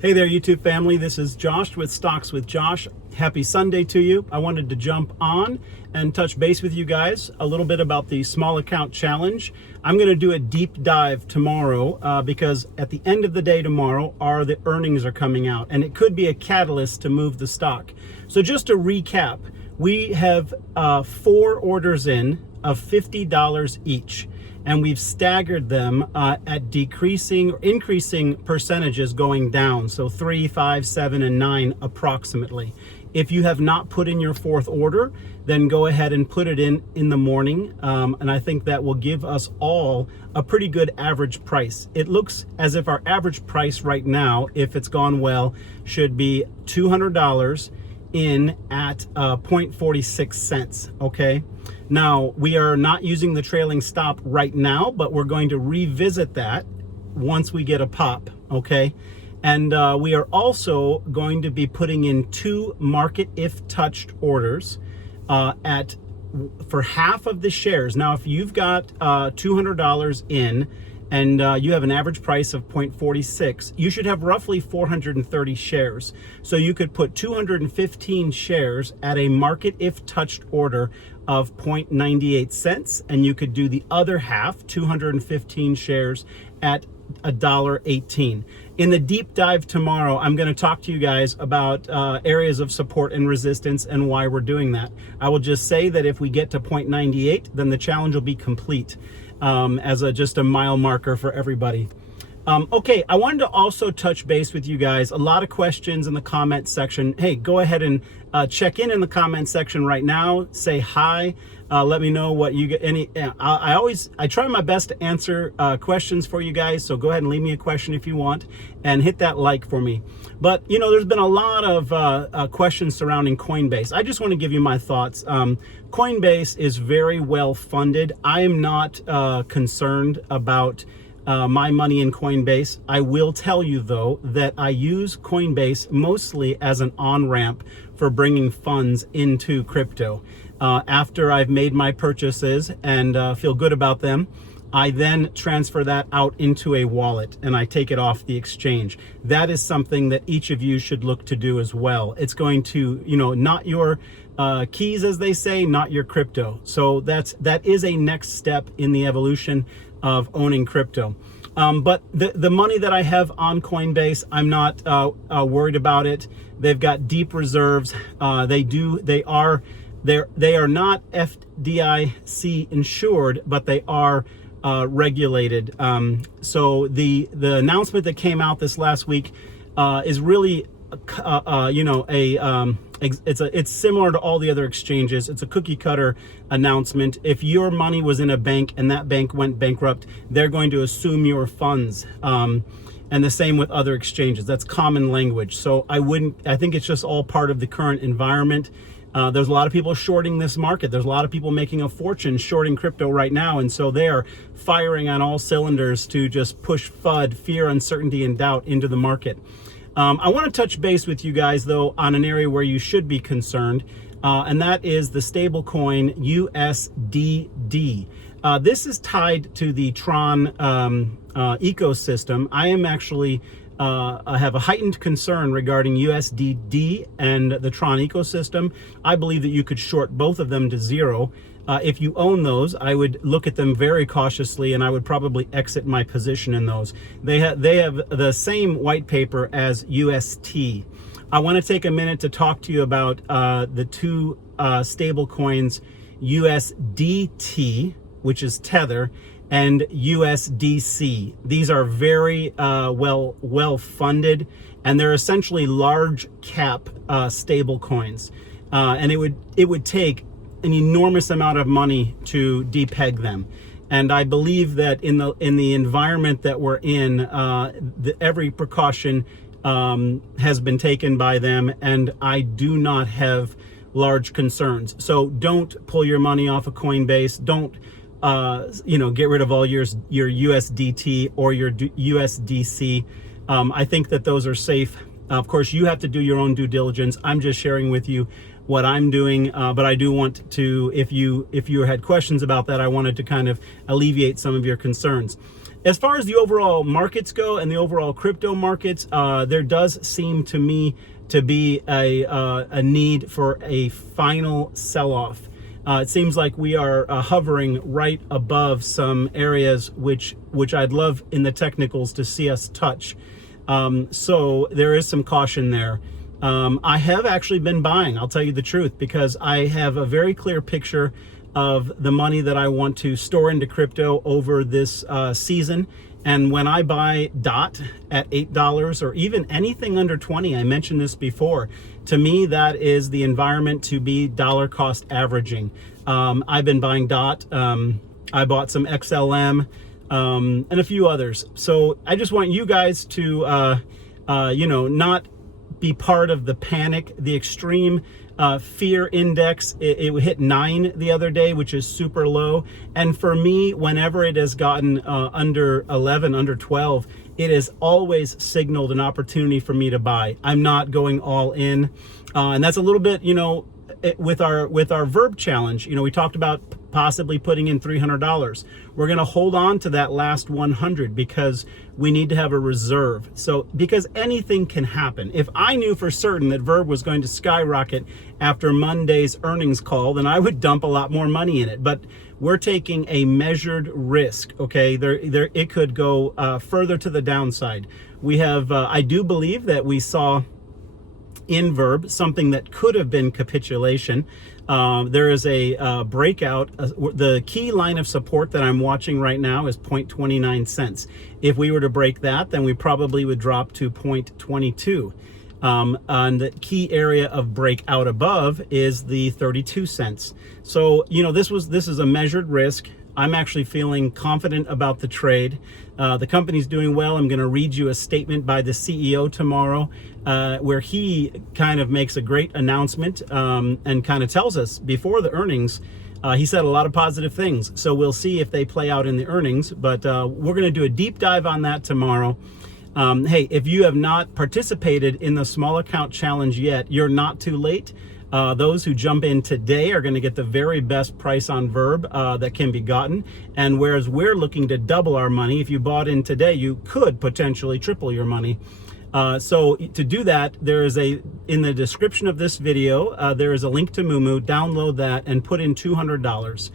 Hey there, YouTube family. This is Josh with Stocks with Josh. Happy Sunday to you. I wanted to jump on and touch base with you guys a little bit about the small account challenge. I'm going to do a deep dive tomorrow because at the end of the day tomorrow the earnings are coming out, and it could be a catalyst to move the stock. So just to recap, we have 4 orders in of $50 each. And we've staggered them at decreasing or increasing percentages going down. So 3, 5, 7, and 9 approximately. If you have not put in your 4th order, then go ahead and put it in the morning. And I think that will give us all a pretty good average price. It looks as if our average price right now, if it's gone well, should be $200 in at 0.46 cents, okay? Now, we are not using the trailing stop right now, but we're going to revisit that once we get a pop, okay? And we are also going to be putting in 2 market if touched orders for half of the shares. Now, if you've got $200 in and you have an average price of 0.46, you should have roughly 430 shares. So you could put 215 shares at a market if touched order of 0.98 cents, and you could do the other half, 215 shares at $1.18. In the deep dive tomorrow, I'm going to talk to you guys about areas of support and resistance and why we're doing that. I will just say that if we get to 0.98, then the challenge will be complete as just a mile marker for everybody. Okay, I wanted to also touch base with you guys. A lot of questions in the comment section. Hey, go ahead and check in the comment section right now. Say hi. Let me know what you get. I try my best to answer questions for you guys. So go ahead and leave me a question if you want, and hit that like for me. But you know, there's been a lot of questions surrounding Coinbase. I just want to give you my thoughts. Coinbase is very well funded. I am not concerned about my money in Coinbase. I will tell you though that I use Coinbase mostly as an on-ramp for bringing funds into crypto. After I've made my purchases and feel good about them, I then transfer that out into a wallet and I take it off the exchange. That is something that each of you should look to do as well. It's going to, you know, not your keys, as they say, not your crypto. So that is a next step in the evolution of owning crypto. But the money that I have on Coinbase, I'm not worried about it. They've got deep reserves. They are not FDIC insured, but they are regulated. So the announcement that came out this last week is really it's similar to all the other exchanges. It's a cookie cutter announcement. If your money was in a bank and that bank went bankrupt, they're going to assume your funds. And the same with other exchanges. That's common language. So I think it's just all part of the current environment. There's a lot of people shorting this market. There's a lot of people making a fortune shorting crypto right now. And so they are firing on all cylinders to just push FUD, fear, uncertainty, and doubt into the market. I want to touch base with you guys, though, on an area where you should be concerned, and that is the stablecoin USDT. This is tied to the Tron ecosystem. I am actually I have a heightened concern regarding USDT and the Tron ecosystem. I believe that you could short both of them to zero. If you own those, I would look at them very cautiously, and I would probably exit my position in those. They have the same white paper as UST. I want to take a minute to talk to you about the 2 stable coins, USDT, which is Tether, and USDC. These are very well funded, and they're essentially large cap stable coins. And it would take an enormous amount of money to depeg them. And I believe that in the environment that we're in, every precaution has been taken by them, and I do not have large concerns. So don't pull your money off of Coinbase. Don't get rid of all your USDT or your USDC. I think that those are safe. Of course, you have to do your own due diligence. I'm just sharing with you what I'm doing, but I do want to, if you had questions about that, I wanted to kind of alleviate some of your concerns. as far as the overall markets go and the overall crypto markets, there does seem to me to be a need for a final sell-off. It seems like we are hovering right above some areas which I'd love in the technicals to see us touch. So there is some caution there. I have actually been buying, I'll tell you the truth, because I have a very clear picture of the money that I want to store into crypto over this season. And when I buy DOT at $8 or even anything under 20, I mentioned this before, to me that is the environment to be dollar cost averaging. I've been buying DOT, I bought some XLM, and a few others. So I just want you guys to, you know, not be part of the panic, the extreme fear index. It hit 9 the other day, which is super low. And for me, whenever it has gotten under 11, under 12, it has always signaled an opportunity for me to buy. I'm not going all in. And that's a little bit, you know, with our Verb challenge, you know, we talked about possibly putting in $300. We're going to hold on to that last 100 because we need to have a reserve. So because anything can happen. If I knew for certain that Verb was going to skyrocket after Monday's earnings call, then I would dump a lot more money in it. But we're taking a measured risk. Okay, it could go further to the downside. We have, I do believe that we saw in Verb something that could have been capitulation. There is a breakout. The key line of support that I'm watching right now is 0.29 cents. If we were to break that, then we probably would drop to 0.22. And the key area of breakout above is the 32 cents. So, you know, this is a measured risk. I'm actually feeling confident about the trade. The company's doing well. I'm going to read you a statement by the CEO tomorrow where he kind of makes a great announcement and kind of tells us before the earnings. He said a lot of positive things. So we'll see if they play out in the earnings. But we're going to do a deep dive on that tomorrow. Hey, if you have not participated in the small account challenge yet, you're not too late. Those who jump in today are going to get the very best price on Verb that can be gotten. And whereas we're looking to double our money, if you bought in today, you could potentially triple your money. So to do that, there is in the description of this video, there is a link to Moomoo. Download that and put in $200.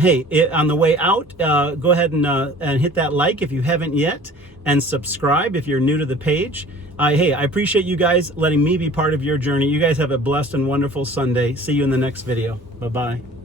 Hey, on the way out, go ahead and hit that like if you haven't yet, and subscribe if you're new to the page. Hey, I appreciate you guys letting me be part of your journey. You guys have a blessed and wonderful Sunday. See you in the next video. Bye-bye.